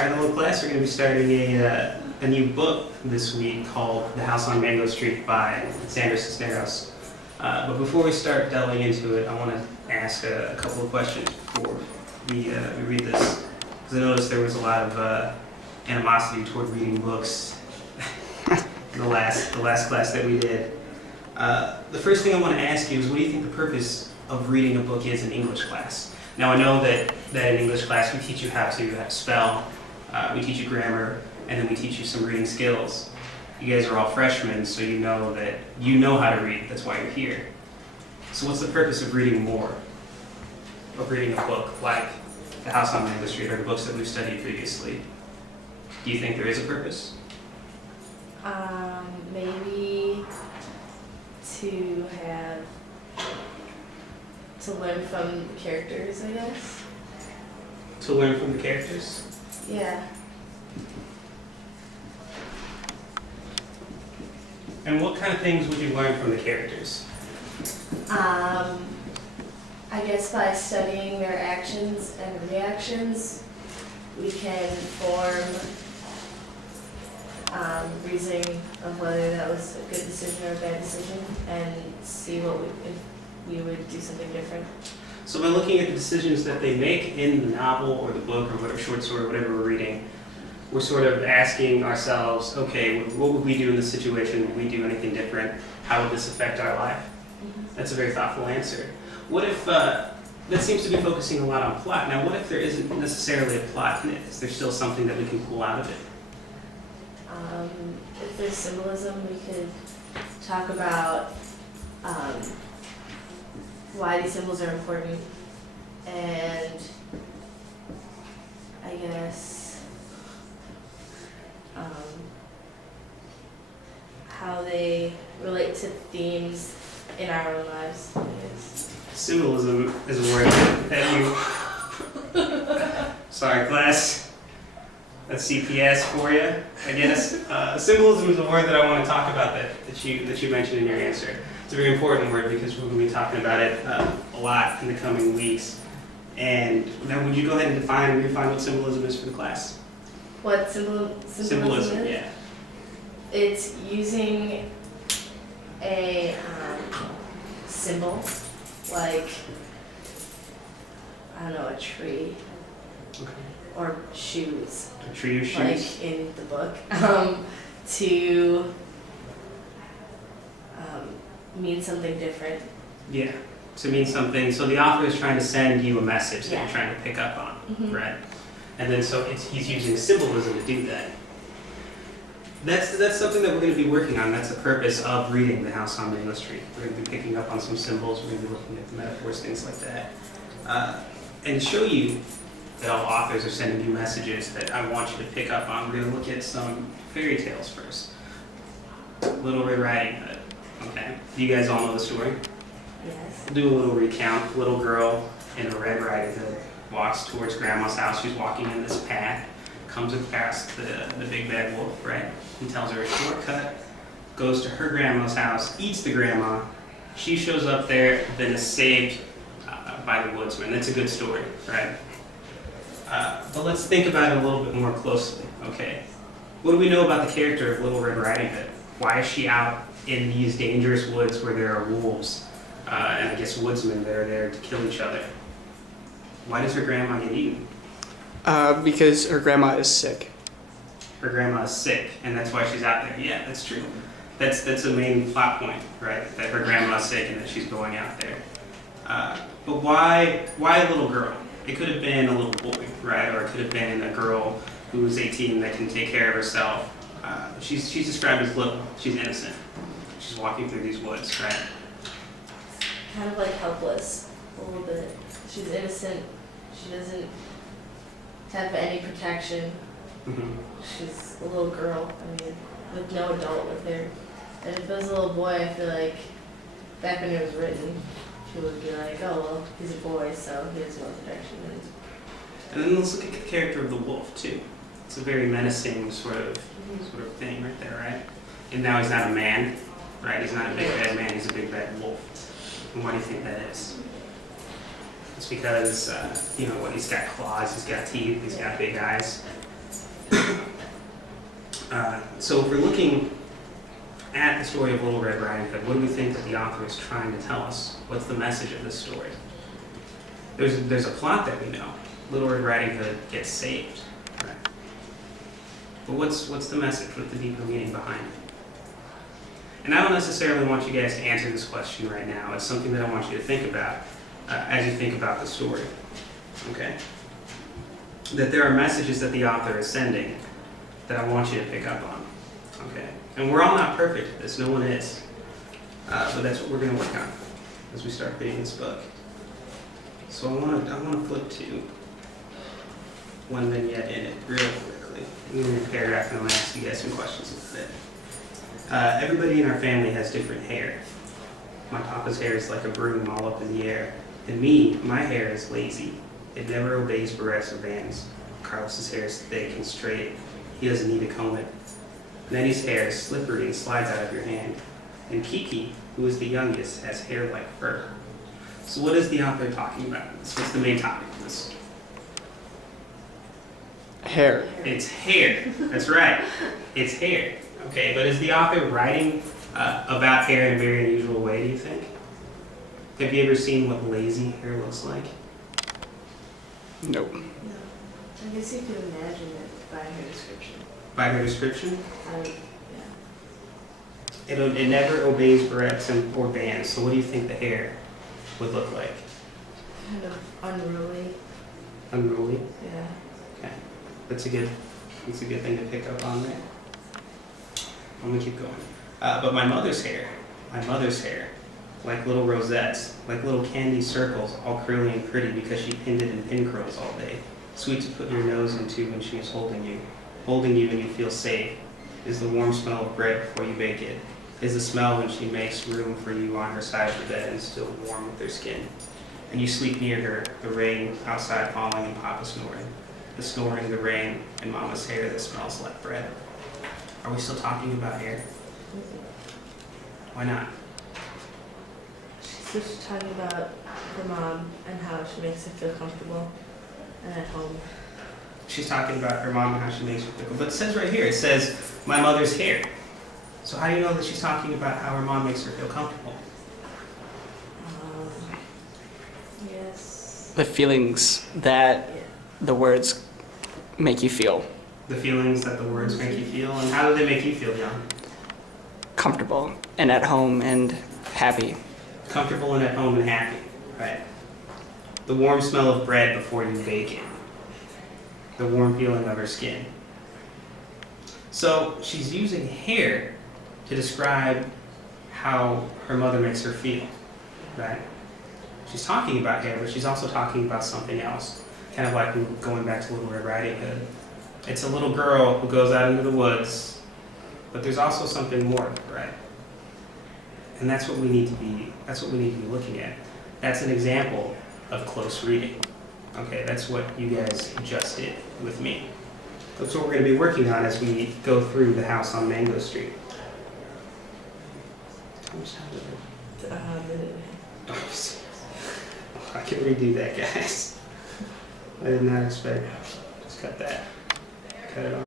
All right, hello class. We're going to be starting a new book this week called The House on Mango Street by Sandra Cisneros. But before we start delving into it, I want to ask a couple of questions before we read this. Because I noticed there was a lot of animosity toward reading books the last class that we did. The first thing I want to ask you is, what do you think the purpose of reading a book is in English class? Now I know that in English class we teach you how to spell, we teach you grammar, and then we teach you some reading skills. You guys are all freshmen, so you know that you know how to read. That's why you're here. So what's the purpose of reading more? Of reading a book like The House on Mango Street or the books that we've studied previously? Do you think there is a purpose? Maybe to learn from the characters, I guess. To learn from the characters? Yeah. And what kind of things would you learn from the characters? I guess by studying their actions and reactions, we can form reasoning of whether that was a good decision or a bad decision, and see if we would do something different. So by looking at the decisions that they make in the novel or the book or whatever short story or whatever we're reading, we're sort of asking ourselves, okay, what would we do in this situation? Would we do anything different? How would this affect our life? Mm-hmm. That's a very thoughtful answer. What if, that seems to be focusing a lot on plot. Now what if there isn't necessarily a plot in it? Is there still something that we can pull out of it? If there's symbolism, we could talk about why these symbols are important, and I guess how they relate to themes in our own lives, I guess. Symbolism is a word that you... Sorry, class. That's CPS for you, I guess. Symbolism is a word that I want to talk about that you mentioned in your answer. It's a very important word because we're going to be talking about it a lot in the coming weeks. And now would you go ahead and redefine what symbolism is for the class? What symbolism is? Yeah. It's using a symbol, like, I don't know, a tree. Okay. Or shoes, A tree of shoes? like in the book, to mean something different. Yeah, to mean something. So the author is trying to send you a message that Yeah. you're trying to pick up on, Mhm. right? And then so he's using symbolism to do that. That's something that we're going to be working on. That's the purpose of reading The House on Mango Street. We're going to be picking up on some symbols. We're going to be looking at the metaphors, things like that. And show you that all authors are sending you messages that I want you to pick up on. We're going to look at some fairy tales first. Little Red Riding Hood. Okay. Do you guys all know the story? Yes. We'll do a little recount. Little girl in a Red Riding Hood walks towards Grandma's house. She's walking in this path, comes past the big bad wolf, right? He tells her a shortcut, goes to her grandma's house, eats the grandma. She shows up there, then is saved by the woodsman. That's a good story, right? But let's think about it a little bit more closely, okay? What do we know about the character of Little Red Riding Hood? Why is she out in these dangerous woods where there are wolves and I guess woodsmen that are there to kill each other? Why does her grandma get eaten? Because her grandma is sick. Her grandma is sick, and that's why she's out there. Yeah, that's true. That's a main plot point, right? That her grandma's sick and that she's going out there. But why a little girl? It could have been a little boy, right? Or it could have been a girl who was 18 that can take care of herself. She's described as little. She's innocent. She's walking through these woods, right? Kind of like helpless, a little bit. She's innocent. She doesn't have any protection. Mm-hmm. She's a little girl, I mean, with no adult with her. And if it was a little boy, I feel like back when it was written, she would be like, oh, well, he's a boy, so he has no protection. And then let's look at the character of the wolf, too. It's a very menacing sort of thing right there, right? And now he's not a man, right? He's not a big bad man, he's a big bad wolf. And why do you think that is? It's because, he's got claws, he's got teeth, he's got big eyes. So if we're looking at the story of Little Red Riding Hood, what do we think that the author is trying to tell us? What's the message of this story? There's a plot that we know. Little Red Riding Hood gets saved, right? But what's the message? What's the deeper meaning behind it? And I don't necessarily want you guys to answer this question right now. It's something that I want you to think about as you think about the story, okay? That there are messages that the author is sending that I want you to pick up on, okay? And we're all not perfect at this, no one is. But that's what we're gonna work on as we start reading this book. So I wanna flip to one vignette in it real quickly. I'm gonna read a paragraph and I'm gonna ask you guys some questions about it. Everybody in our family has different hair. My papa's hair is like a broom all up in the air. And me, my hair is lazy. It never obeys barrettes or bands. Carlos's hair is thick and straight. He doesn't need to comb it. Nenny's hair is slippery and slides out of your hand. And Kiki, who is the youngest, has hair like fur. So what is the author talking about? What's the main topic of this? Hair. It's hair. That's right. It's hair. Okay, but is the author writing about hair in a very unusual way, do you think? Have you ever seen what lazy hair looks like? Nope. No. I guess you could imagine it by her description. By her description? Yeah. It never obeys barrettes or bands, so what do you think the hair would look like? Kind of unruly. Unruly? Yeah. Okay. That's a good thing to pick up on there. I'm gonna keep going. But my mother's hair, like little rosettes, like little candy circles, all curly and pretty because she pinned it in pin curls all day. Sweet to put your nose into when she is holding you and you feel safe. Is the warm smell of bread before you bake it. Is the smell when she makes room for you on her side of the bed and still warm with her skin. And you sleep near her, the rain outside falling and Papa snoring. The snoring, the rain, and Mama's hair that smells like bread. Are we still talking about hair? Why not? She's just talking about her mom and how she makes her feel comfortable and at home. She's talking about her mom and how she makes her feel. But it says right here, it says, my mother's hair. So how do you know that she's talking about how her mom makes her feel comfortable? Yes. The feelings that Yeah. the words make you feel. The feelings that the words make you feel, and how do they make you feel, John? Comfortable and at home and happy. Comfortable and at home and happy, right? The warm smell of bread before you bake it. The warm feeling of her skin. So she's using hair to describe how her mother makes her feel, right? She's talking about hair, but she's also talking about something else. Kind of like going back to Little Red Riding Hood. It's a little girl who goes out into the woods, but there's also something more, right? And that's what we need to be looking at. That's an example of close reading. Okay, that's what you guys just did with me. That's what we're going to be working on as we go through the house on Mango Street. How much time did I? Oh, I can redo that, guys. I did not expect. Just cut that. Cut it off.